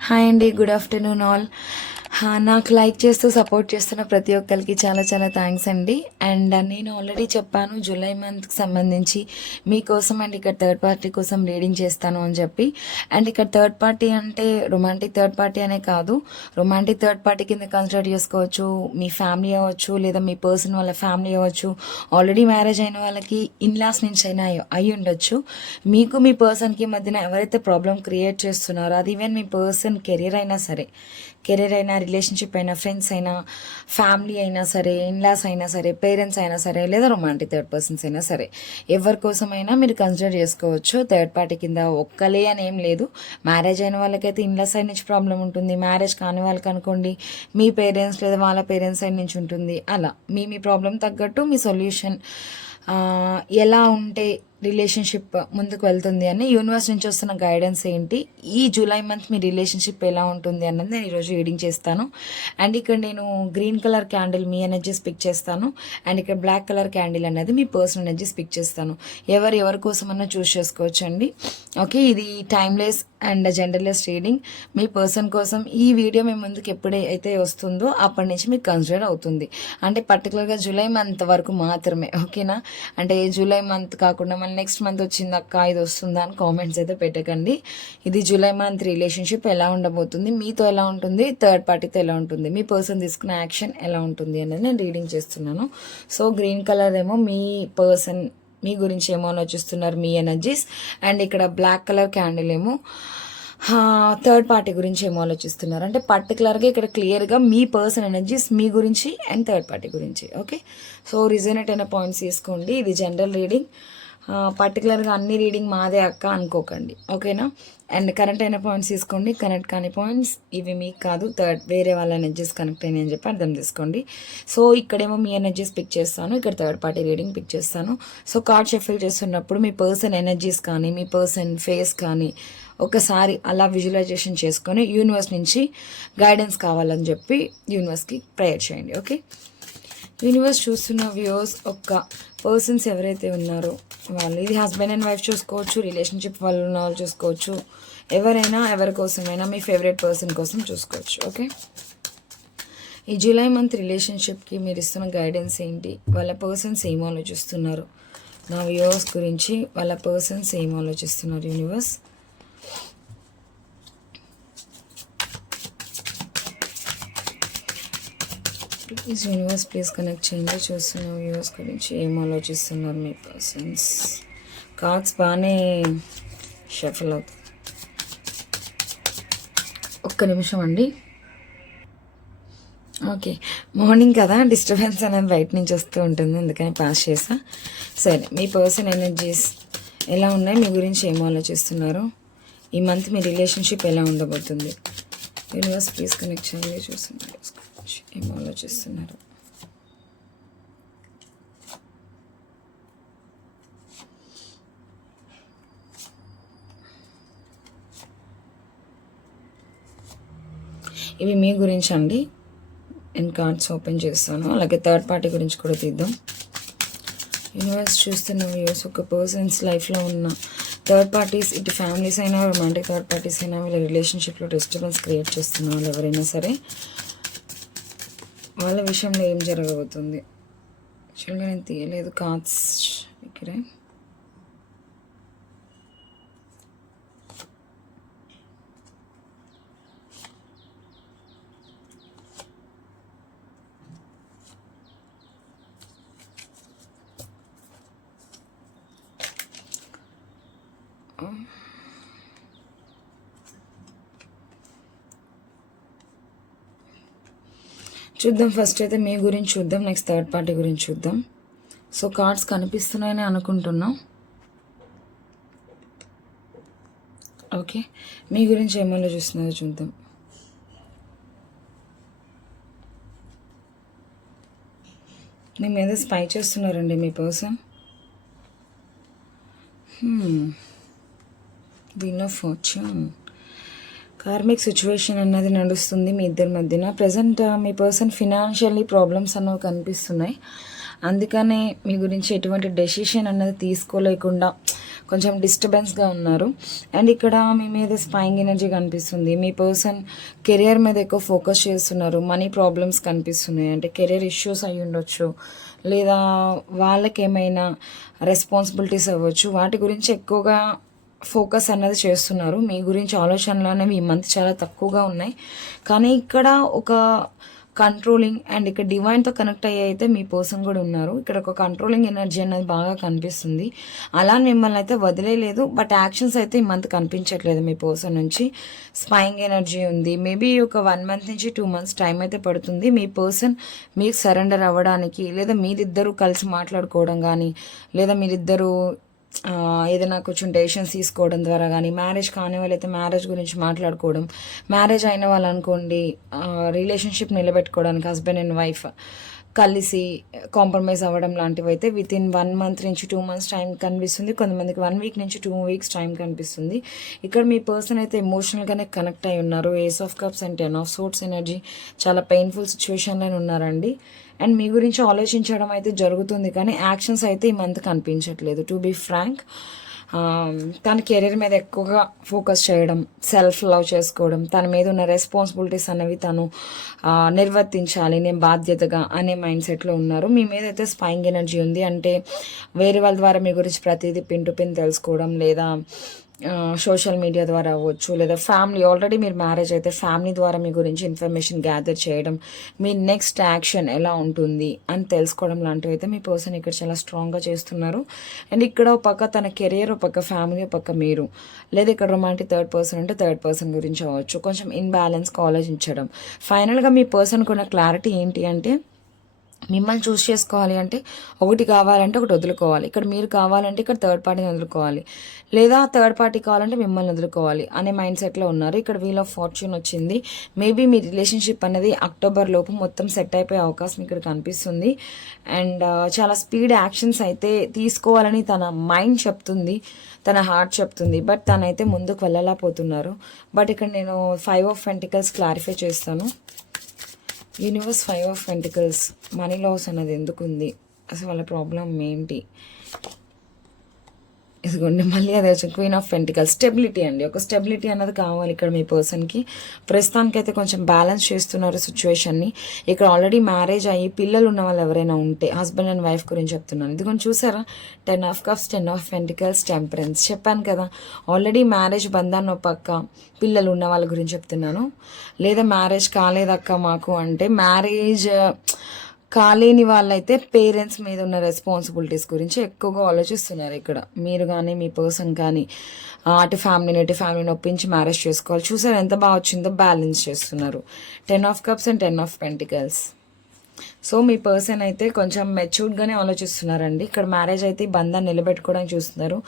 Hi అండి good afternoon all. నాకు like చేస్తూ సపోర్ట్ చేస్తున్న ప్రతి ఒక్కరికి చాలా చాలా థ్యాంక్స్ అండి. అండ్ నేను ఆల్రెడీ చెప్పాను జూలై మంత్కి సంబంధించి మీకోసం అండ్ ఇక్కడ థర్డ్ పార్టీ కోసం రీడింగ్ చేస్తాను అని చెప్పి. అండ్ ఇక్కడ థర్డ్ పార్టీ అంటే రొమాంటిక్ థర్డ్ పార్టీ అనే కాదు. రొమాంటిక్ థర్డ్ పార్టీ కింద కన్సిడర్ చేసుకోవచ్చు మీ ఫ్యామిలీ అవ్వచ్చు లేదా మీ పర్సన్ వాళ్ళ ఫ్యామిలీ అవ్వచ్చు. ఆల్రెడీ మ్యారేజ్ అయిన వాళ్ళకి ఇన్లాస్ నుంచి అయినా అయి ఉండొచ్చు. మీకు మీ పర్సన్కి మధ్యన ఎవరైతే ప్రాబ్లం క్రియేట్ చేస్తున్నారో అది ఈవెన్ మీ పర్సన్ కెరీర్ అయినా సరే కెరీర్ అయినా రిలేషన్షిప్ అయినా ఫ్రెండ్స్ అయినా ఫ్యామిలీ అయినా సరే ఇన్లాస్ అయినా సరే పేరెంట్స్ అయినా సరే లేదా రొమాంటిక్ థర్డ్ పర్సన్స్ అయినా సరే ఎవరి కోసమైనా మీరు కన్సిడర్ చేసుకోవచ్చు. థర్డ్ పార్టీ కింద ఒక్కలే అని ఏం లేదు. మ్యారేజ్ అయిన వాళ్ళకైతే ఇన్లాస్ సైడ్ నుంచి ప్రాబ్లం ఉంటుంది. మ్యారేజ్ కాని వాళ్ళకి అనుకోండి మీ పేరెంట్స్ లేదా వాళ్ళ పేరెంట్స్ సైడ్ నుంచి ఉంటుంది. అలా. మీ మీ ప్రాబ్లం తగ్గట్టు మీ సొల్యూషన్ ఎలా ఉంటే రిలేషన్షిప్ ముందుకు వెళ్తుంది అని యూనివర్స్ నుంచి వస్తున్న గైడెన్స్ ఏంటి? ఈ జూలై మంత్ మీ రిలేషన్షిప్ ఎలా ఉంటుంది అన్నది నేను ఈరోజు రీడింగ్ చేస్తాను. అండ్ ఇక్కడ నేను గ్రీన్ కలర్ క్యాండిల్ మీ ఎనర్జీస్ పిక్ చేస్తాను. అండ్ ఇక్కడ బ్లాక్ కలర్ క్యాండిల్ అనేది మీ పర్సనల్ ఎనర్జీస్ పిక్ చేస్తాను. ఎవరు ఎవరి కోసమన్నా చూస్ చేసుకోవచ్చు అండి ఓకే ఇది టైమ్లెస్ అండ్ జెండర్లెస్ రీడింగ్ మీ పర్సన్ కోసం ఈ వీడియో మీ ముందుకు ఎప్పుడైతే వస్తుందో అప్పటి నుంచి మీకు కన్సిడర్ అవుతుంది. అంటే పర్టికులర్గా జూలై మంత్ వరకు మాత్రమే ఓకేనా అంటే జూలై మంత్ కాకుండా మళ్ళీ నెక్స్ట్ మంత్ వచ్చింది అక్క ఇది వస్తుందా అని కామెంట్స్ అయితే పెట్టకండి. ఇది జూలై మంత్ రిలేషన్షిప్ ఎలా ఉండబోతుంది మీతో ఎలా ఉంటుంది థర్డ్ పార్టీతో ఎలా ఉంటుంది మీ పర్సన్ తీసుకున్న యాక్షన్ ఎలా ఉంటుంది అనేది నేను రీడింగ్ చేస్తున్నాను. సో గ్రీన్ కలర్ ఏమో మీ పర్సన్ మీ గురించి ఏమో ఆలోచిస్తున్నారు మీ ఎనర్జీస్ అండ్ ఇక్కడ బ్లాక్ కలర్ క్యాండిల్ ఏమో థర్డ్ పార్టీ గురించి ఏమో ఆలోచిస్తున్నారు. అంటే పర్టికులర్గా ఇక్కడ క్లియర్గా మీ పర్సన్ ఎనర్జీస్ మీ గురించి అండ్ థర్డ్ పార్టీ గురించి ఓకే సో రిజనేట్ అయిన పాయింట్స్ తీసుకోండి. ఇది జనరల్ రీడింగ్ పర్టికులర్గా అన్ని రీడింగ్ మాదే అక్క అనుకోకండి. ఓకేనా అండ్ కరెక్ట్ అయిన పాయింట్స్ తీసుకోండి. కనెక్ట్ కాని పాయింట్స్ ఇవి మీకు కాదు. థర్డ్ వేరే వాళ్ళ ఎనర్జీస్ కనెక్ట్ అయినాయి అని చెప్పి అర్థం చేసుకోండి. సో ఇక్కడేమో మీ ఎనర్జీస్ పిక్ చేస్తాను. ఇక్కడ థర్డ్ పార్టీ రీడింగ్ పిక్ చేస్తాను. సో కార్డ్ షఫిల్ చేస్తున్నప్పుడు మీ పర్సన్ ఎనర్జీస్ కానీ మీ పర్సన్ ఫేస్ కానీ ఒకసారి అలా విజువలైజేషన్ చేసుకొని యూనివర్స్ నుంచి గైడెన్స్ కావాలని చెప్పి యూనివర్స్కి ప్రేయర్ చేయండి. ఓకే యూనివర్స్ చూస్తున్న వ్యూస్ ఒక్క పర్సన్స్ ఎవరైతే ఉన్నారో వాళ్ళు ఇది హస్బెండ్ అండ్ వైఫ్ చూసుకోవచ్చు రిలేషన్షిప్ వాళ్ళు ఉన్న వాళ్ళు చూసుకోవచ్చు ఎవరైనా ఎవరి కోసమైనా మీ ఫేవరెట్ పర్సన్ కోసం చూసుకోవచ్చు ఓకే? ఈ జూలై మంత్ రిలేషన్షిప్కి మీరు ఇస్తున్న గైడెన్స్ ఏంటి? వాళ్ళ పర్సన్స్ ఏం ఆలోచిస్తున్నారు? నా వ్యూవర్స్ గురించి వాళ్ళ పర్సన్స్ ఏం ఆలోచిస్తున్నారు universe please universe please connect చేయండి చూస్తున్న వ్యూవర్స్ గురించి ఏం ఆలోచిస్తున్నారు మీ పర్సన్స్ కార్డ్స్ బాగానే షఫల్ అవుతుంది ఒక్క నిమిషం అండి. ఓకే మార్నింగ్ కదా డిస్టర్బెన్స్ అనేది బయట నుంచి వస్తూ ఉంటుంది అందుకని పాస్ చేసా. సరే మీ పర్సన్ ఎనర్జీస్ ఎలా ఉన్నాయి? మీ గురించి ఏం ఆలోచిస్తున్నారు? ఈ మంత్ మీ రిలేషన్షిప్ ఎలా ఉండబోతుంది? యూనివర్స్ ప్లీజ్ కనెక్ట్ చేయండి చూస్తున్నారు ఏం ఆలోచిస్తున్నారు ఇవి మీ గురించి అండి నేను కార్డ్స్ ఓపెన్ చేస్తాను. అలాగే థర్డ్ పార్టీ గురించి కూడా తీద్దాం. యూనివర్స్ చూస్తున్న వ్యూస్ ఒక పర్సన్స్ లైఫ్లో ఉన్న థర్డ్ పార్టీస్ ఇటు ఫ్యామిలీస్ అయినా రొమాంటిక్ థర్డ్ పార్టీస్ అయినా వీళ్ళ రిలేషన్షిప్లో డిస్టర్బెన్స్ క్రియేట్ చేస్తున్న వాళ్ళు ఎవరైనా సరే వాళ్ళ విషయంలో ఏం జరగబోతుంది? యాక్చువల్గా నేను తీయలేదు. కార్డ్స్ ఇక్కడే చూద్దాం. ఫస్ట్ అయితే మీ గురించి చూద్దాం. నెక్స్ట్ థర్డ్ పార్టీ గురించి చూద్దాం. సో కార్డ్స్ కనిపిస్తున్నాయని అనుకుంటున్నాం. ఓకే మీ గురించి ఏమైనా చూస్తున్నారో చూద్దాం. మీ మీద స్పై చేస్తున్నారండి మీ person wheel of fortune karmic situation అన్నది నడుస్తుంది మీ ఇద్దరి మధ్యన. ప్రజెంట్ uh, మీ పర్సన్ ఫినాన్షియల్లీ ప్రాబ్లమ్స్ అన్నవి కనిపిస్తున్నాయి. అందుకనే మీ గురించి ఎటువంటి డెసిషన్ అన్నది తీసుకోలేకుండా కొంచెం డిస్టర్బెన్స్గా ఉన్నారు. అండ్ ఇక్కడ మీ మీద స్పైంగ్ ఎనర్జీ కనిపిస్తుంది. మీ పర్సన్ కెరియర్ మీద ఎక్కువ ఫోకస్ చేస్తున్నారు. మనీ ప్రాబ్లమ్స్ కనిపిస్తున్నాయి. అంటే కెరియర్ ఇష్యూస్ అయి ఉండొచ్చు. లేదా వాళ్ళకి ఏమైనా రెస్పాన్సిబిలిటీస్ అవ్వచ్చు. వాటి గురించి ఎక్కువగా ఫోకస్ అన్నది చేస్తున్నారు. మీ గురించి ఆలోచనలు అనేవి ఈ మంత్ చాలా తక్కువగా ఉన్నాయి. కానీ ఇక్కడ ఒక కంట్రోలింగ్ అండ్ ఇక్కడ డివైన్తో కనెక్ట్ అయ్యి అయితే మీ పర్సన్ కూడా ఉన్నారు. ఇక్కడ ఒక కంట్రోలింగ్ ఎనర్జీ అనేది బాగా కనిపిస్తుంది. అలా మిమ్మల్ని అయితే వదిలేదు బట్ యాక్షన్స్ అయితే ఈ మంత్ కనిపించట్లేదు మీ పర్సన్ నుంచి. స్పైంగ్ ఎనర్జీ ఉంది. మేబీ ఒక వన్ మంత్ నుంచి టూ మంత్స్ టైం అయితే పడుతుంది. మీ పర్సన్ మీకు సరెండర్ అవ్వడానికి లేదా మీరిద్దరూ కలిసి మాట్లాడుకోవడం కానీ లేదా మీరిద్దరూ ఏదైనా కొంచెం డెసిషన్స్ తీసుకోవడం ద్వారా కానీ మ్యారేజ్ కాని వాళ్ళైతే మ్యారేజ్ గురించి మాట్లాడుకోవడం మ్యారేజ్ అయిన వాళ్ళు అనుకోండి రిలేషన్షిప్ నిలబెట్టుకోవడానికి హస్బెండ్ అండ్ వైఫ్ కలిసి కాంప్రమైజ్ అవ్వడం లాంటివి అయితే విత్ ఇన్ వన్ మంత్ నుంచి టూ మంత్స్ టైం కనిపిస్తుంది. కొంతమందికి వన్ వీక్ నుంచి టూ వీక్స్ టైం కనిపిస్తుంది. ఇక్కడ మీ పర్సన్ అయితే ఎమోషనల్గానే కనెక్ట్ అయి ఉన్నారు. Ace of cups and ten of swords energy చాలా పెయిన్ఫుల్ సిచ్యువేషన్లో ఉన్నారండి. అండ్ మీ గురించి ఆలోచించడం అయితే జరుగుతుంది కానీ యాక్షన్స్ అయితే ఈ మంత్ కనిపించట్లేదు. టు బీ ఫ్రాంక్ తన కెరీర్ మీద ఎక్కువగా ఫోకస్ చేయడం సెల్ఫ్ లవ్ చేసుకోవడం తన మీద ఉన్న రెస్పాన్సిబిలిటీస్ అనేవి తను నిర్వర్తించాలి నేను బాధ్యతగా అనే మైండ్ సెట్లో ఉన్నారు. మీ మీద అయితే స్పైంగ్ ఎనర్జీ ఉంది. అంటే వేరే వాళ్ళ ద్వారా మీ గురించి ప్రతిదీ పిన్ టు పిన్ తెలుసుకోవడం లేదా సోషల్ మీడియా ద్వారా అవ్వచ్చు లేదా ఫ్యామిలీ ఆల్రెడీ మీరు మ్యారేజ్ అయితే ఫ్యామిలీ ద్వారా మీ గురించి ఇన్ఫర్మేషన్ గ్యాదర్ చేయడం మీ నెక్స్ట్ యాక్షన్ ఎలా ఉంటుంది అని తెలుసుకోవడం లాంటివి అయితే మీ పర్సన్ ఇక్కడ చాలా స్ట్రాంగ్గా చేస్తున్నారు. అండ్ ఇక్కడ ఒక పక్క తన కెరియర్ ఒక పక్క ఫ్యామిలీ ఒక పక్క మీరు లేదా ఇక్కడ రొమాంటిక్ థర్డ్ పర్సన్ అంటే థర్డ్ పర్సన్ గురించి అవ్వచ్చు కొంచెం ఇన్బ్యాలెన్స్గా ఆలోచించడం ఫైనల్గా మీ పర్సన్కున్న క్లారిటీ ఏంటి అంటే మిమ్మల్ని చూస్ చేసుకోవాలి అంటే ఒకటి కావాలంటే ఒకటి వదులుకోవాలి. ఇక్కడ మీరు కావాలంటే ఇక్కడ థర్డ్ పార్టీని వదులుకోవాలి. లేదా థర్డ్ పార్టీ కావాలంటే మిమ్మల్ని వదులుకోవాలి అనే మైండ్ సెట్లో ఉన్నారు. ఇక్కడ వీల్ ఆఫ్ ఫార్చ్యూన్ వచ్చింది. మేబీ మీ రిలేషన్షిప్ అనేది అక్టోబర్ లోపు మొత్తం సెట్ అయిపోయే అవకాశం ఇక్కడ కనిపిస్తుంది. అండ్ uh, చాలా స్పీడ్ యాక్షన్స్ అయితే తీసుకోవాలని తన మైండ్ చెప్తుంది తన హార్ట్ చెప్తుంది. బట్ తనైతే ముందుకు వెళ్ళలేకపోతున్నారు. బట్ ఇక్కడ నేను ఫైవ్ ఆఫ్ పెంటికల్స్ క్లారిఫై చేస్తాను. Universe five of pentacles money loss అనేది ఎందుకు ఉంది అసలు వాళ్ళ ప్రాబ్లం ఏంటి? ఇదిగోండి మళ్ళీ అదే వచ్చి క్వీన్ ఆఫ్ పెంటికల్ స్టెబిలిటీ అండి. ఒక స్టెబిలిటీ అన్నది కావాలి ఇక్కడ మీ పర్సన్కి ప్రస్తుతానికి అయితే కొంచెం బ్యాలెన్స్ చేస్తున్నారు సిచ్యువేషన్ని ఇక్కడ ఆల్రెడీ మ్యారేజ్ అయ్యి పిల్లలు ఉన్న వాళ్ళు ఎవరైనా ఉంటే హస్బెండ్ అండ్ వైఫ్ గురించి చెప్తున్నాను. ఇది కొంచెం చూసారా? Ten of cups ten of pentacles temperance చెప్పాను కదా ఆల్రెడీ మ్యారేజ్ బంధాన్ని ఒక పక్క పిల్లలు ఉన్న వాళ్ళ గురించి చెప్తున్నాను. లేదా మ్యారేజ్ కాలేదక్క మాకు అంటే మ్యారేజ్ కాలేని వాళ్ళైతే పేరెంట్స్ మీద ఉన్న రెస్పాన్సిబిలిటీస్ గురించి ఎక్కువగా ఆలోచిస్తున్నారు ఇక్కడ. మీరు కానీ మీ పర్సన్ కానీ అటు ఫ్యామిలీని ఇటు ఫ్యామిలీని ఒప్పించి మ్యారేజ్ చేసుకోవాలి. చూసారు ఎంత బాగా వచ్చిందో బ్యాలెన్స్ చేస్తున్నారు. Ten of cups and ten of pentacles. So me person అయితే కొంచెం మెచ్యూర్డ్గానే ఆలోచిస్తున్నారండి. ఇక్కడ మ్యారేజ్ అయితే ఈ బంధాన్ని నిలబెట్టుకోవడానికి చూస్తున్నారు.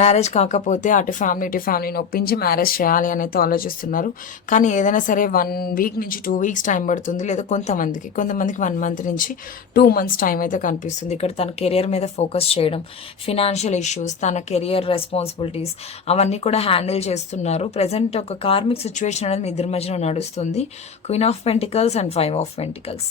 మ్యారేజ్ కాకపోతే అటు ఫ్యామిలీ ఇటు ఫ్యామిలీని ఒప్పించి మ్యారేజ్ చేయాలి అని అయితే ఆలోచిస్తున్నారు. కానీ ఏదైనా సరే వన్ వీక్ నుంచి టూ వీక్స్ టైం పడుతుంది. లేదా కొంతమందికి కొంతమందికి వన్ మంత్ నుంచి టూ మంత్స్ టైం అయితే కనిపిస్తుంది. ఇక్కడ తన కెరియర్ మీద ఫోకస్ చేయడం ఫినాన్షియల్ ఇష్యూస్ తన కెరియర్ రెస్పాన్సిబిలిటీస్ అవన్నీ కూడా హ్యాండిల్ చేస్తున్నారు. ప్రజెంట్ ఒక కార్మిక్ సిచ్యువేషన్ అనేది మీ ఇద్దరి మధ్యలో నడుస్తుంది. Queen of pentacles and five of pentacles.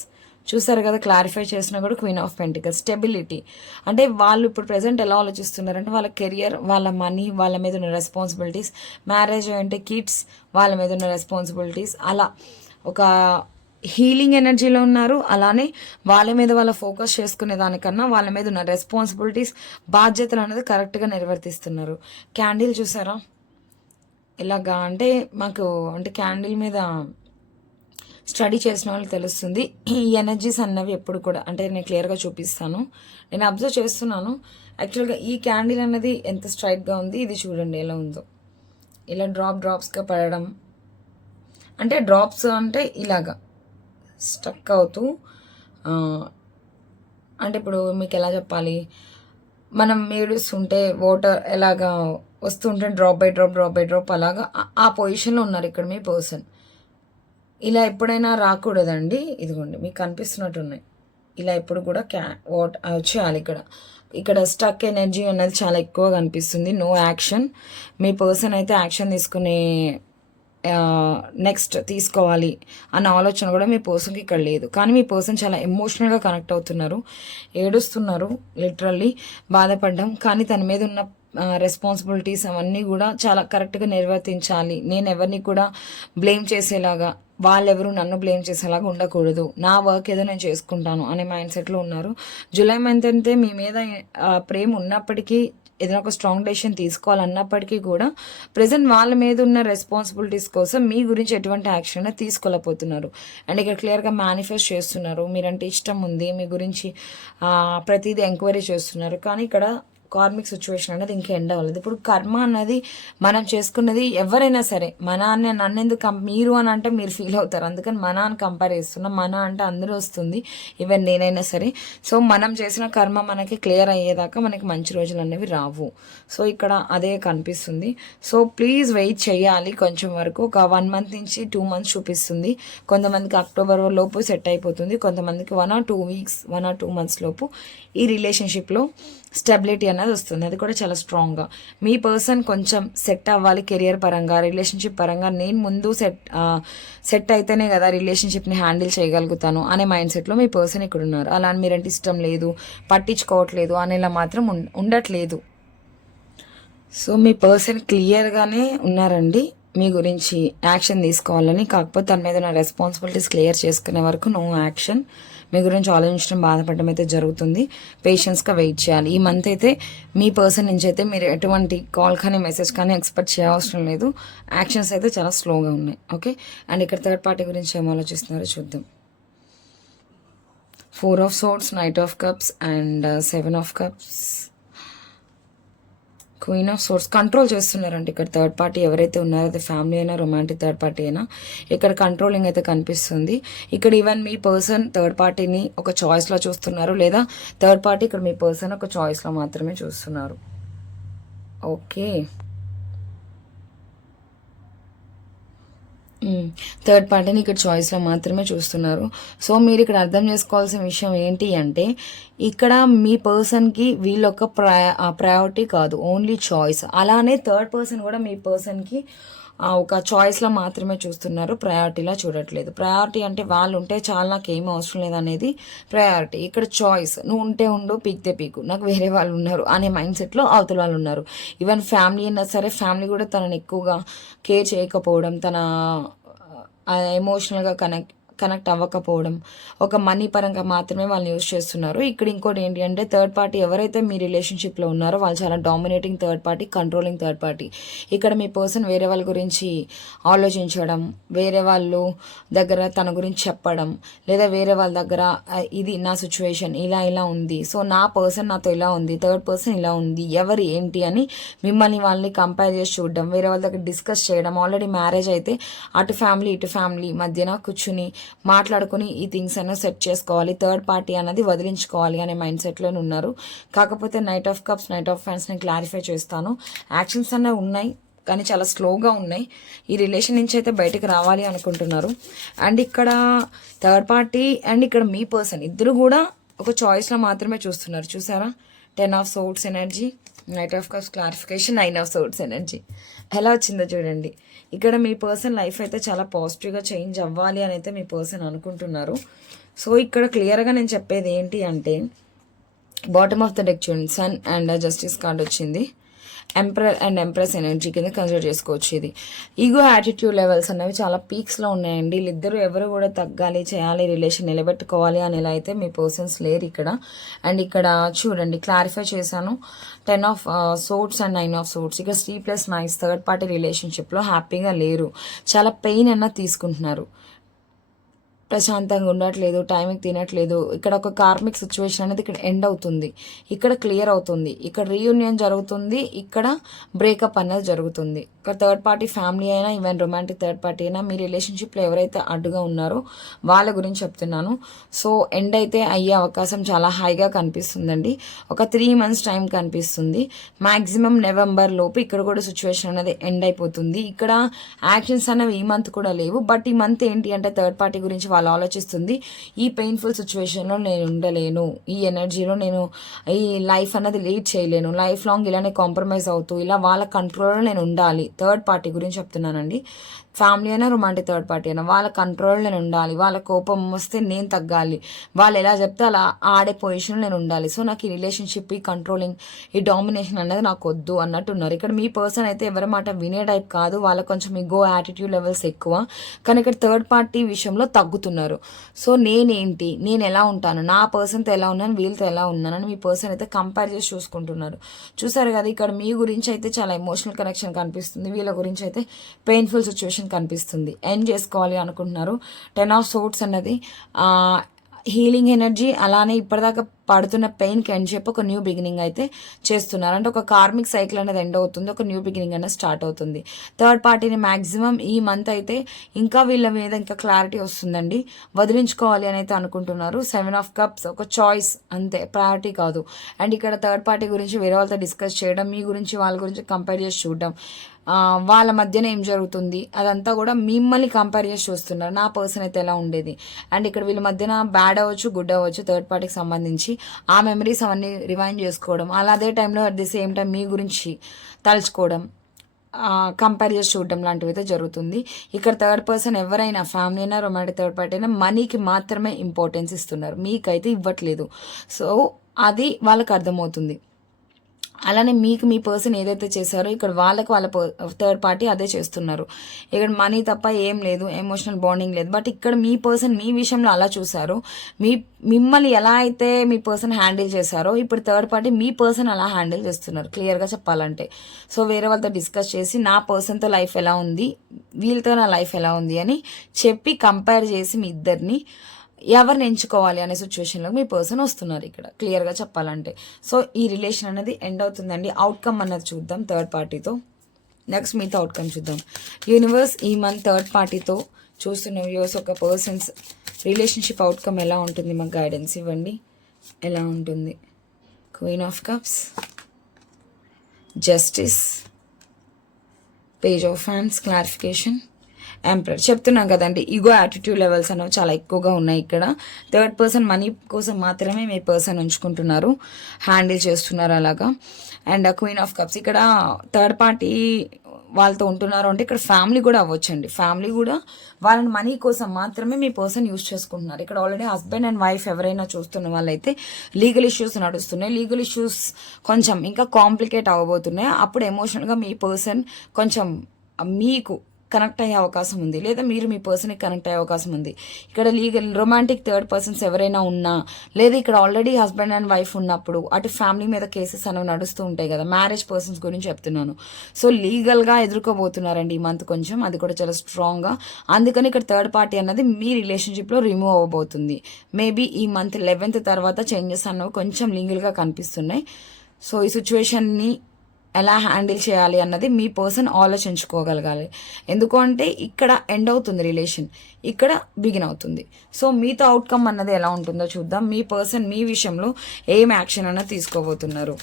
చూసారు కదా క్లారిఫై చేసినా కూడా క్వీన్ ఆఫ్ పెంటికల్ స్టెబిలిటీ అంటే వాళ్ళు ఇప్పుడు ప్రజెంట్ ఎలా ఆలోచిస్తున్నారంటే వాళ్ళ కెరియర్ వాళ్ళ మనీ వాళ్ళ మీద ఉన్న రెస్పాన్సిబిలిటీస్ మ్యారేజ్ అంటే కిడ్స్ వాళ్ళ మీద ఉన్న రెస్పాన్సిబిలిటీస్ అలా ఒక హీలింగ్ ఎనర్జీలో ఉన్నారు. అలానే వాళ్ళ మీద వాళ్ళ ఫోకస్ చేసుకునే దానికన్నా వాళ్ళ మీద ఉన్న రెస్పాన్సిబిలిటీస్ బాధ్యతలు అనేది కరెక్ట్గా నిర్వర్తిస్తున్నారు. క్యాండిల్ చూసారా? ఇలాగా అంటే మాకు అంటే క్యాండిల్ మీద స్టడీ చేసిన వాళ్ళకి తెలుస్తుంది. ఈ ఎనర్జీస్ అన్నవి ఎప్పుడు కూడా అంటే నేను క్లియర్గా చూపిస్తాను. నేను అబ్జర్వ్ చేస్తున్నాను. యాక్చువల్గా ఈ క్యాండిల్ అన్నది ఎంత స్ట్రైట్గా ఉంది ఇది చూడండి ఎలా ఉందో. ఇలా డ్రాప్ డ్రాప్స్గా పడడం. అంటే డ్రాప్స్ అంటే ఇలాగా స్టక్ అవుతూ అంటే ఇప్పుడు మీకు ఎలా చెప్పాలి? మనం ఏడుస్తుంటే వాటర్ ఎలాగా వస్తుంటే drop by drop drop by drop అలాగా ఆ పొజిషన్లో ఉన్నారు ఇక్కడ మీ పర్సన్. ఇలా ఎప్పుడైనా రాకూడదండి. ఇదిగోండి మీకు కనిపిస్తున్నట్టు ఉన్నాయి ఇలా ఎప్పుడు కూడా క్యా వాట్ వచ్చేయాలి ఇక్కడ. ఇక్కడ స్టక్ ఎనర్జీ అన్నది చాలా ఎక్కువ కనిపిస్తుంది. No action. మీ పర్సన్ అయితే యాక్షన్ తీసుకునే నెక్స్ట్ తీసుకోవాలి అన్న ఆలోచన కూడా మీ పర్సన్కి ఇక్కడ లేదు. కానీ మీ పర్సన్ చాలా ఎమోషనల్గా కనెక్ట్ అవుతున్నారు. ఏడుస్తున్నారు లిటరల్లీ బాధపడ్డం. కానీ తన మీద ఉన్న రెస్పాన్సిబిలిటీస్ అవన్నీ కూడా చాలా కరెక్ట్గా నిర్వర్తించాలి. నేను ఎవరిని కూడా బ్లేమ్ చేసేలాగా వాళ్ళెవరు నన్ను బ్లేమ్ చేసేలాగా ఉండకూడదు. నా వర్క్ ఏదో నేను చేసుకుంటాను అనే మైండ్ సెట్లో ఉన్నారు. జూలై మంత్ అంటే మీ మీద ప్రేమ ఉన్నప్పటికీ ఏదైనా ఒక స్ట్రాంగ్ డెసిషన్ తీసుకోవాలన్నప్పటికీ కూడా ప్రజెంట్ వాళ్ళ మీద ఉన్న రెస్పాన్సిబిలిటీస్ కోసం మీ గురించి ఎటువంటి యాక్షన్ తీసుకోలేకపోతున్నారు. అండ్ ఇక్కడ క్లియర్గా మేనిఫెస్ట్ చేస్తున్నారు. మీరంటే ఇష్టం ఉంది మీ గురించి ప్రతిదీ ఎంక్వైరీ చేస్తున్నారు. కానీ ఇక్కడ కార్మిక్ సిచ్యువేషన్ అనేది ఇంకా ఎండ్ అవ్వలేదు. ఇప్పుడు కర్మ అన్నది మనం చేసుకున్నది ఎవరైనా సరే మన అని నన్ను ఎందుకు మీరు అని అంటే మీరు ఫీల్ అవుతారు. అందుకని మన అని కంపేర్ చేస్తున్నాం. మన అంటే అందరూ వస్తుంది ఈవెన్ నేనైనా సరే. సో మనం చేసిన కర్మ మనకి క్లియర్ అయ్యేదాకా మనకి మంచి రోజులు అనేవి రావు. సో ఇక్కడ అదే కనిపిస్తుంది. సో ప్లీజ్ వెయిట్ చేయాలి కొంచెం వరకు. ఒక వన్ మంత్ నుంచి టూ మంత్స్ చూపిస్తుంది. కొంతమందికి అక్టోబర్ లోపు సెట్ అయిపోతుంది. కొంతమందికి one or two weeks one or two months లోపు ఈ రిలేషన్షిప్లో స్టెబిలిటీ అనేది వస్తుంది. అది కూడా చాలా స్ట్రాంగ్గా. మీ పర్సన్ కొంచెం సెట్ అవ్వాలి కెరియర్ పరంగా రిలేషన్షిప్ పరంగా. నేను ముందు సెట్ సెట్ అయితేనే కదా రిలేషన్షిప్ని హ్యాండిల్ చేయగలుగుతాను అనే మైండ్ సెట్లో మీ పర్సన్ ఇక్కడ ఉన్నారు. అలా అని మీరంటే ఇష్టం లేదు పట్టించుకోవట్లేదు అనేలా మాత్రం ఉండట్లేదు. సో మీ పర్సన్ క్లియర్గానే ఉన్నారండి. మీ గురించి యాక్షన్ తీసుకోవాలని. కాకపోతే తన మీద ఉన్న రెస్పాన్సిబిలిటీస్ క్లియర్ చేసుకునే వరకు నో యాక్షన్. మీ గురించి ఆలోచించడం బాధపడడం అయితే జరుగుతుంది. పేషెన్స్గా వెయిట్ చేయాలి. ఈ మంత్ అయితే మీ పర్సన్ నుంచి అయితే మీరు ఎటువంటి కాల్ కానీ మెసేజ్ కానీ ఎక్స్పెక్ట్ చేయవసరం లేదు. యాక్షన్స్ అయితే చాలా స్లోగా ఉన్నాయి. ఓకే అండ్ ఇక్కడ థర్డ్ పార్టీ గురించి ఏం ఆలోచిస్తున్నారో చూద్దాం. Four of swords knight of cups and seven of cups queen of swords control చేస్తున్నారండి ఇక్కడ థర్డ్ పార్టీ ఎవరైతే ఉన్నారో అది ఫ్యామిలీ అయినా రొమాంటిక్ థర్డ్ పార్టీ అయినా ఇక్కడ కంట్రోలింగ్ అయితే కనిపిస్తుంది. ఇక్కడ ఈవెన్ మీ పర్సన్ థర్డ్ పార్టీని ఒక చాయిస్లో చూస్తున్నారు లేదా థర్డ్ పార్టీ ఇక్కడ మీ పర్సన్ ఒక చాయిస్లో మాత్రమే చూస్తున్నారు. ఓకే థర్డ్ పార్టీని ఇక్కడ చాయిస్లో మాత్రమే చూస్తున్నారు. సో మీరు ఇక్కడ అర్థం చేసుకోవాల్సిన విషయం ఏంటి అంటే ఇక్కడ మీ పర్సన్కి వీళ్ళొక్క ప్రయా ప్రయారిటీ కాదు ఓన్లీ చాయిస్. అలానే థర్డ్ పర్సన్ కూడా మీ పర్సన్కి ఒక చాయిస్లో మాత్రమే చూస్తున్నారు. ప్రయారిటీలా చూడట్లేదు. ప్రయారిటీ అంటే వాళ్ళు ఉంటే చాలా నాకు ఏం అవసరం లేదు అనేది ప్రయారిటీ ఇక్కడ చాయిస్ నువ్వు ఉంటే ఉండు పీక్తే పీకు. నాకు వేరే వాళ్ళు ఉన్నారు అనే మైండ్ సెట్లో అవతల వాళ్ళు ఉన్నారు. ఈవెన్ ఫ్యామిలీ అయినా సరే ఫ్యామిలీ కూడా తనని ఎక్కువగా కేర్ చేయకపోవడం తన ఎమోషనల్గా కనెక్ట్ కనెక్ట్ అవ్వకపోవడం ఒక మనీ పరంగా మాత్రమే వాళ్ళని యూజ్ చేస్తున్నారు. ఇక్కడ ఇంకోటి ఏంటి అంటే థర్డ్ పార్టీ ఎవరైతే మీ రిలేషన్షిప్లో ఉన్నారో వాళ్ళు చాలా dominating third party controlling third party. ఇక్కడ మీ పర్సన్ వేరే వాళ్ళ గురించి ఆలోచించడం వేరే వాళ్ళు దగ్గర తన గురించి చెప్పడం లేదా వేరే వాళ్ళ దగ్గర ఇది నా సిచ్యువేషన్ ఇలా ఇలా ఉంది. సో నా పర్సన్ నాతో ఇలా ఉంది థర్డ్ పర్సన్ ఇలా ఉంది ఎవరు ఏంటి అని మిమ్మల్ని వాళ్ళని కంపేర్ చేసి చూడడం వేరే వాళ్ళ దగ్గర డిస్కస్ చేయడం ఆల్రెడీ మ్యారేజ్ అయితే అటు ఫ్యామిలీ ఇటు ఫ్యామిలీ మధ్యన కూర్చుని మాట్లాడుకుని ఈ థింగ్స్ అన్న సెట్ చేసుకోవాలి థర్డ్ పార్టీ అన్నది వదిలించుకోవాలి అనే మైండ్ సెట్లోనే ఉన్నారు. కాకపోతే knight of cups knight of fans నేను క్లారిఫై చేస్తాను. యాక్షన్స్ అనేవి ఉన్నాయి కానీ చాలా స్లోగా ఉన్నాయి. ఈ రిలేషన్ నుంచి అయితే బయటకు రావాలి అనుకుంటున్నారు. అండ్ ఇక్కడ థర్డ్ పార్టీ అండ్ ఇక్కడ మీ పర్సన్ ఇద్దరు కూడా ఒక చాయిస్లో మాత్రమే చూస్తున్నారు. చూసారా? Ten of swords energy knight of cups clarification nine of swords energy. ఎలా వచ్చిందో చూడండి. ఇక్కడ మీ పర్సన్ లైఫ్ అయితే చాలా పాజిటివ్గా చేంజ్ అవ్వాలి అని అయితే మీ పర్సన్ అనుకుంటున్నారు. సో ఇక్కడ క్లియర్గా నేను చెప్పేది ఏంటి అంటే బాటమ్ ఆఫ్ ద డెక్ చూడండి. సన్ అండ్ జస్టిస్ కార్డ్ వచ్చింది. ఎంప్రర్ అండ్ ఎంప్రెస్ ఎనర్జీ కింద కన్సిడర్ చేసుకోవచ్చు ఇది. ఈగో యాటిట్యూడ్ లెవెల్స్ అనేవి చాలా పీక్స్లో ఉన్నాయండి. వీళ్ళిద్దరూ ఎవరు కూడా తగ్గాలి చేయాలి రిలేషన్ నిలబెట్టుకోవాలి అనేలా అయితే మీ పర్సన్స్ లేరు ఇక్కడ. అండ్ ఇక్కడ చూడండి క్లారిఫై చేశాను. Ten of swords and nine of swords ఇక స్టీ ప్లస్ నైస్ థర్డ్ పార్టీ రిలేషన్షిప్లో హ్యాపీగా లేరు. చాలా పెయిన్ అన్న తీసుకుంటున్నారు. ప్రశాంతంగా ఉండట్లేదు టైంకి తినట్లేదు. ఇక్కడ ఒక కార్మిక్ సిచ్యువేషన్ అనేది ఇక్కడ ఎండ్ అవుతుంది. ఇక్కడ క్లియర్ అవుతుంది. ఇక్కడ రీయూనియన్ జరుగుతుంది. ఇక్కడ బ్రేకప్ అనేది జరుగుతుంది. ఒక థర్డ్ పార్టీ ఫ్యామిలీ అయినా ఈవెన్ రొమాంటిక్ థర్డ్ పార్టీ అయినా మీ రిలేషన్షిప్లో ఎవరైతే అడ్డుగా ఉన్నారో వాళ్ళ గురించి చెప్తున్నాను. సో ఎండ్ అయితే అయ్యే అవకాశం చాలా హైగా కనిపిస్తుందండి. ఒక త్రీ మంత్స్ టైం కనిపిస్తుంది. మ్యాక్సిమం నవంబర్ లోపు ఇక్కడ కూడా సిచ్యువేషన్ అనేది ఎండ్ అయిపోతుంది. ఇక్కడ యాక్షన్స్ అనేవి ఈ మంత్ కూడా లేవు. బట్ ఈ మంత్ ఏంటి అంటే థర్డ్ పార్టీ గురించి వాళ్ళు ఆలోచిస్తుంది. ఈ పెయిన్ఫుల్ సిచ్యువేషన్లో నేను ఉండలేను. ఈ ఎనర్జీలో నేను ఈ లైఫ్ అనేది లీడ్ చేయలేను. లైఫ్ లాంగ్ ఇలానే కాంప్రమైజ్ అవుతూ ఇలా వాళ్ళ కంట్రోల్లో నేను ఉండాలి. థర్డ్ పార్టీ గురించి చెప్తున్నానండి. ఫ్యామిలీ అయినా రొమాంటిక్ థర్డ్ పార్టీ అయినా వాళ్ళ కంట్రోల్ నేను ఉండాలి వాళ్ళ కోపం వస్తే నేను తగ్గాలి. వాళ్ళు ఎలా చెప్తే అలా ఆడే పొజిషన్లో నేను ఉండాలి. సో నాకు ఈ రిలేషన్షిప్ ఈ కంట్రోలింగ్ ఈ డామినేషన్ అనేది నాకు వద్దు అన్నట్టు ఉన్నారు. ఇక్కడ మీ పర్సన్ అయితే ఎవరి మాట వినే టైప్ కాదు. వాళ్ళ కొంచెం ఇగో గో యాటిట్యూడ్ లెవెల్స్ ఎక్కువ. కానీ ఇక్కడ థర్డ్ పార్టీ విషయంలో తగ్గుతున్నారు. సో నేనేంటి? నేను ఎలా ఉంటాను? నా పర్సన్తో ఎలా ఉన్నాను? వీళ్ళతో ఎలా ఉన్నానని మీ పర్సన్ అయితే కంపేర్ చేసి చూసుకుంటున్నారు. చూసారు కదా ఇక్కడ మీ గురించి అయితే చాలా ఎమోషనల్ కనెక్షన్ కనిపిస్తుంది. వీళ్ళ గురించి అయితే పెయిన్ఫుల్ సిచ్యువేషన్ కనిపిస్తుంది. ఎండ్ చేసుకోవాలి అనుకుంటున్నారు. టెన్ ఆఫ్ సోట్స్ అన్నది హీలింగ్ ఎనర్జీ అలానే ఇప్పటిదాకా పడుతున్న పెయిన్కి ఎండ్ చెప్పి ఒక న్యూ బిగినింగ్ అయితే చేస్తున్నారు అంటే ఒక కార్మిక్ సైకిల్ అనేది ఎండ్ అవుతుంది ఒక న్యూ బిగినింగ్ అనేది స్టార్ట్ అవుతుంది. థర్డ్ పార్టీని మ్యాక్సిమం ఈ మంత్ అయితే ఇంకా వీళ్ళ మీద ఇంకా క్లారిటీ వస్తుందండి. వదిలించుకోవాలి అని అయితే అనుకుంటున్నారు. సెవెన్ ఆఫ్ కప్స్ ఒక చాయిస్ అంతే ప్రయారిటీ కాదు. అండ్ ఇక్కడ థర్డ్ పార్టీ గురించి వేరే వాళ్ళతో డిస్కస్ చేయడం మీ గురించి వాళ్ళ గురించి కంపేర్ చేసి చూడడం వాళ్ళ మధ్యన ఏం జరుగుతుంది అదంతా కూడా మిమ్మల్ని కంపేర్ చేసి చూస్తున్నారు. నా పర్సన్ అయితే ఎలా ఉండేది? అండ్ ఇక్కడ వీళ్ళ మధ్యన బ్యాడ్ అవ్వచ్చు గుడ్ అవ్వచ్చు థర్డ్ పార్టీకి సంబంధించి ఆ మెమరీస్ అవన్నీ రివైండ్ చేసుకోవడం. అలా అదే టైంలో అట్ ది సేమ్ టైం మీ గురించి తలుచుకోవడం కంపేర్ చేసి చూడడం లాంటివి అయితే జరుగుతుంది. ఇక్కడ థర్డ్ పర్సన్ ఎవరైనా ఫ్యామిలీ అయినా రొమాంటిక్ థర్డ్ పార్టీ అయినా మనీకి మాత్రమే ఇంపార్టెన్స్ ఇస్తున్నారు. మీకైతే ఇవ్వట్లేదు. సో అది వాళ్ళకి అర్థమవుతుంది. అలానే మీకు మీ పర్సన్ ఏదైతే చేశారో ఇక్కడ వాళ్ళకు వాళ్ళ థర్డ్ పార్టీ అదే చేస్తున్నారు. ఇక్కడ మనీ తప్ప ఏం లేదు ఎమోషనల్ బాండింగ్ లేదు. బట్ ఇక్కడ మీ పర్సన్ మీ విషయంలో అలా చూసారు మీ మిమ్మల్ని ఎలా అయితే మీ పర్సన్ హ్యాండిల్ చేశారో ఇప్పుడు థర్డ్ పార్టీ మీ పర్సన్ అలా హ్యాండిల్ చేస్తున్నారు క్లియర్గా చెప్పాలంటే. సో వేరే వాళ్ళతో డిస్కస్ చేసి నా పర్సన్తో లైఫ్ ఎలా ఉంది? వీళ్ళతో నా లైఫ్ ఎలా ఉంది? అని చెప్పి కంపేర్ చేసి మీ ఇద్దరిని ఎవరిని ఎంచుకోవాలి అనే సిచ్యువేషన్లో మీ పర్సన్ వస్తున్నారు ఇక్కడ. క్లియర్గా చెప్పాలంటే. సో ఈ రిలేషన్ అనేది ఎండ్ అవుతుందండి. అవుట్కమ్ అన్నది చూద్దాం థర్డ్ పార్టీతో నెక్స్ట్ మీతో అవుట్కమ్ చూద్దాం. యూనివర్స్ ఈ మంత్ థర్డ్ పార్టీతో చూస్తున్న యూస్ ఒక పర్సన్స్ రిలేషన్షిప్ అవుట్కమ్ ఎలా ఉంటుంది? మాకు గైడెన్స్ ఇవ్వండి. ఎలా ఉంటుంది? Queen of cups justice page of wands clarification emperor చెప్తున్నాం కదండి ఈగో యాటిట్యూడ్ లెవెల్స్ అనేవి చాలా ఎక్కువగా ఉన్నాయి ఇక్కడ. థర్డ్ పర్సన్ మనీ కోసం మాత్రమే మీ పర్సన్ ఉంచుకుంటున్నారు హ్యాండిల్ చేస్తున్నారు అలాగా. అండ్ క్వీన్ ఆఫ్ కప్స్ ఇక్కడ థర్డ్ పార్టీ వాళ్ళతో ఉంటున్నారు అంటే ఇక్కడ ఫ్యామిలీ కూడా అవ్వచ్చండి. ఫ్యామిలీ కూడా వాళ్ళని మనీ కోసం మాత్రమే మీ పర్సన్ యూజ్ చేసుకుంటున్నారు. ఇక్కడ ఆల్రెడీ హస్బెండ్ అండ్ వైఫ్ ఎవరైనా చూస్తున్న వాళ్ళైతే లీగల్ ఇష్యూస్ నడుస్తున్నాయి. లీగల్ ఇష్యూస్ కొంచెం ఇంకా కాంప్లికేట్ అవ్వబోతున్నాయి. అప్పుడు ఎమోషనల్గా మీ పర్సన్ కొంచెం uh, మీకు కనెక్ట్ అయ్యే అవకాశం ఉంది. లేదా మీరు మీ పర్సన్కి కనెక్ట్ అయ్యే అవకాశం ఉంది. ఇక్కడ లీగల్ రొమాంటిక్ థర్డ్ పర్సన్స్ ఎవరైనా ఉన్నా లేదా ఇక్కడ ఆల్రెడీ హస్బెండ్ అండ్ వైఫ్ ఉన్నప్పుడు అటు ఫ్యామిలీ మీద కేసెస్ అనేవి నడుస్తూ ఉంటాయి కదా మ్యారేజ్ పర్సన్స్ గురించి చెప్తున్నాను. సో లీగల్గా ఎదుర్కోబోతున్నారండి ఈ మంత్ కొంచెం అది కూడా చాలా స్ట్రాంగ్గా. అందుకని ఇక్కడ థర్డ్ పార్టీ అన్నది మీ రిలేషన్షిప్లో రిమూవ్ అవ్వబోతుంది. మేబీ ఈ మంత్ లెవెన్త్ తర్వాత చేంజెస్ అన్నవి కొంచెం లీగల్గా కనిపిస్తున్నాయి. సో ఈ సిచ్యువేషన్ని ఎలా హ్యాండిల్ చేయాలి అన్నది మీ పర్సన్ ఆలోచించుకోగలగాలి. ఎందుకు అంటే ఇక్కడ ఎండ్ అవుతుంది రిలేషన్ ఇక్కడ బిగిన్ అవుతుంది. సో మీతో అవుట్కమ్ అన్నది ఎలా ఉంటుందో చూద్దాం. మీ పర్సన్ మీ విషయంలో ఏం యాక్షన్ అన్నది తీసుకోబోతున్నారు.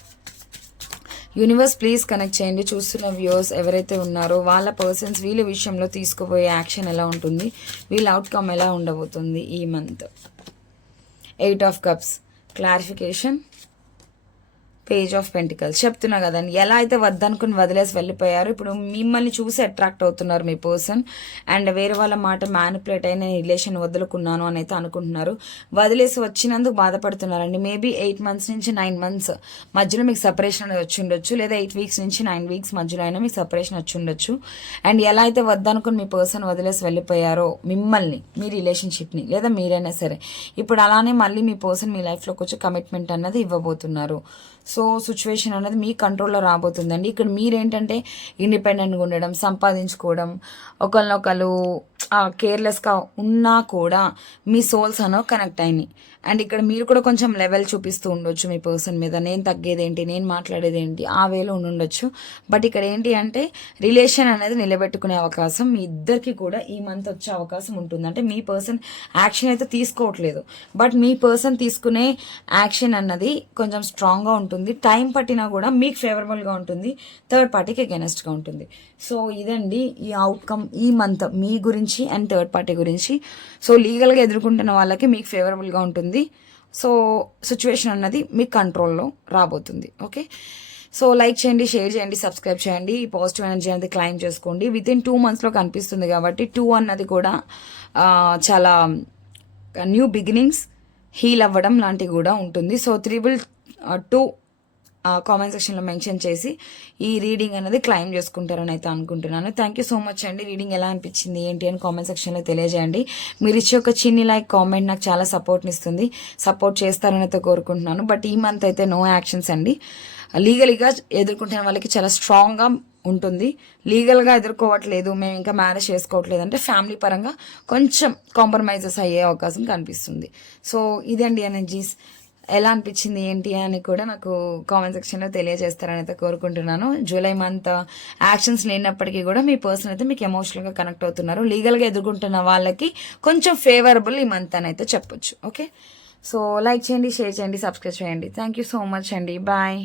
యూనివర్స్ ప్లీజ్ కనెక్ట్ చేయండి. చూస్తున్న వ్యూవర్స్ ఎవరైతే ఉన్నారో వాళ్ళ పర్సన్స్ వీళ్ళ విషయంలో తీసుకోబోయే యాక్షన్ ఎలా ఉంటుంది? వీళ్ళ అవుట్కమ్ ఎలా ఉండబోతుంది ఈ month? Eight of cups. Clarification. Page of pentacles చెప్తున్నా కదండి ఎలా అయితే వద్దనుకుని వదిలేసి వెళ్ళిపోయారు ఇప్పుడు మిమ్మల్ని చూసి అట్రాక్ట్ అవుతున్నారు మీ పర్సన్ అండ్ వేరే వాళ్ళ మాట మ్యానిపులేట్ అయిన రిలేషన్ వదులుకున్నాను అని అయితే అనుకుంటున్నారు. వదిలేసి వచ్చినందుకు బాధపడుతున్నారండి. మేబీ ఎయిట్ మంత్స్ నుంచి నైన్ మంత్స్ మధ్యలో మీకు సపరేషన్ అనేది వచ్చి ఉండొచ్చు. లేదా ఎయిట్ వీక్స్ నుంచి నైన్ వీక్స్ మధ్యలో అయినా మీకు సపరేషన్ వచ్చి ఉండొచ్చు. అండ్ ఎలా అయితే వద్దనుకుని మీ పర్సన్ వదిలేసి వెళ్ళిపోయారో మిమ్మల్ని మీ రిలేషన్షిప్ని లేదా మీరైనా సరే ఇప్పుడు అలానే మళ్ళీ మీ పర్సన్ మీ లైఫ్లోకి వచ్చి కమిట్మెంట్ అన్నది ఇవ్వబోతున్నారు. సో సిచ్యువేషన్ అనేది మీ కంట్రోల్లో రాబోతుందండి. ఇక్కడ మీరేంటంటే ఇండిపెండెంట్గా ఉండడం సంపాదించుకోవడం ఒకరినొకరు కేర్లెస్గా ఉన్నా కూడా మీ సోల్స్ అనో కనెక్ట్ అయినాయి. అండ్ ఇక్కడ మీరు కూడా కొంచెం లెవెల్ చూపిస్తూ ఉండొచ్చు మీ పర్సన్ మీద. నేను తగ్గేదేంటి? నేను మాట్లాడేది ఏంటి ఆ వేలో ఉండుండొచ్చు బట్ ఇక్కడ ఏంటి అంటే రిలేషన్ అనేది నిలబెట్టుకునే అవకాశం మీ ఇద్దరికి కూడా ఈ మంత్ వచ్చే అవకాశం ఉంటుంది. అంటే మీ పర్సన్ యాక్షన్ అయితే తీసుకోవట్లేదు. బట్ మీ పర్సన్ తీసుకునే యాక్షన్ అన్నది కొంచెం స్ట్రాంగ్గా ఉంటుంది. టైం పట్టినా కూడా మీకు ఫేవరబుల్గా ఉంటుంది. థర్డ్ పార్టీకి అగెనెస్ట్గా ఉంటుంది. సో ఇదండి ఈ అవుట్కమ్ ఈ మంత్ మీ గురించి అండ్ థర్డ్ పార్టీ గురించి. సో లీగల్గా ఎదుర్కొంటున్న వాళ్ళకి మీకు ఫేవరబుల్గా ఉంటుంది. సో సిచ్యువేషన్ అన్నది మీ కంట్రోల్లో రాబోతుంది. ఓకే? సో లైక్ చేయండి షేర్ చేయండి సబ్స్క్రైబ్ చేయండి. ఈ పాజిటివ్ ఎనర్జీ అనేది క్లైమ్ చేసుకోండి. విత్ ఇన్ టూ మంత్స్లో కనిపిస్తుంది కాబట్టి టూ అన్నది కూడా చాలా న్యూ బిగినింగ్స్ హీల్ అవ్వడం లాంటివి కూడా ఉంటుంది. సో త్రిబుల్ టూ కామెంట్ సెక్షన్లో మెన్షన్ చేసి ఈ రీడింగ్ అనేది క్లైమ్ చేసుకుంటారని అయితే అనుకుంటున్నాను. థ్యాంక్ యూ సో మచ్ అండి. రీడింగ్ ఎలా అనిపించింది ఏంటి అని కామెంట్ సెక్షన్లో తెలియజేయండి. మీరు ఇచ్చే ఒక చిన్ని లైక్ కామెంట్ నాకు చాలా సపోర్ట్ని ఇస్తుంది. సపోర్ట్ చేస్తారని అయితే కోరుకుంటున్నాను. బట్ ఈ మంత్ అయితే నో యాక్షన్స్ అండి. లీగల్గా ఎదుర్కొంటున్న వాళ్ళకి చాలా స్ట్రాంగ్గా ఉంటుంది. లీగల్గా ఎదుర్కోవట్లేదు మేము ఇంకా మ్యారేజ్ చేసుకోవట్లేదు అంటే ఫ్యామిలీ పరంగా కొంచెం కాంప్రమైజెస్ అయ్యే అవకాశం కనిపిస్తుంది. సో ఇదండి ఎనర్జీస్ ఎలా అనిపించింది ఏంటి అని కూడా నాకు కామెంట్ సెక్షన్లో తెలియజేస్తారని అయితే కోరుకుంటున్నాను. జూలై మంత్ యాక్షన్స్ లేనప్పటికీ కూడా మీ పర్సన్ అయితే మీకు ఎమోషనల్గా కనెక్ట్ అవుతున్నారు. లీగల్గా ఎదుర్కొంటున్న వాళ్ళకి కొంచెం ఫేవరబుల్ ఈ మంత్ అని అయితే చెప్పొచ్చు. ఓకే సో లైక్ చేయండి షేర్ చేయండి సబ్స్క్రైబ్ చేయండి. థ్యాంక్ యూ సో మచ్ అండి. బాయ్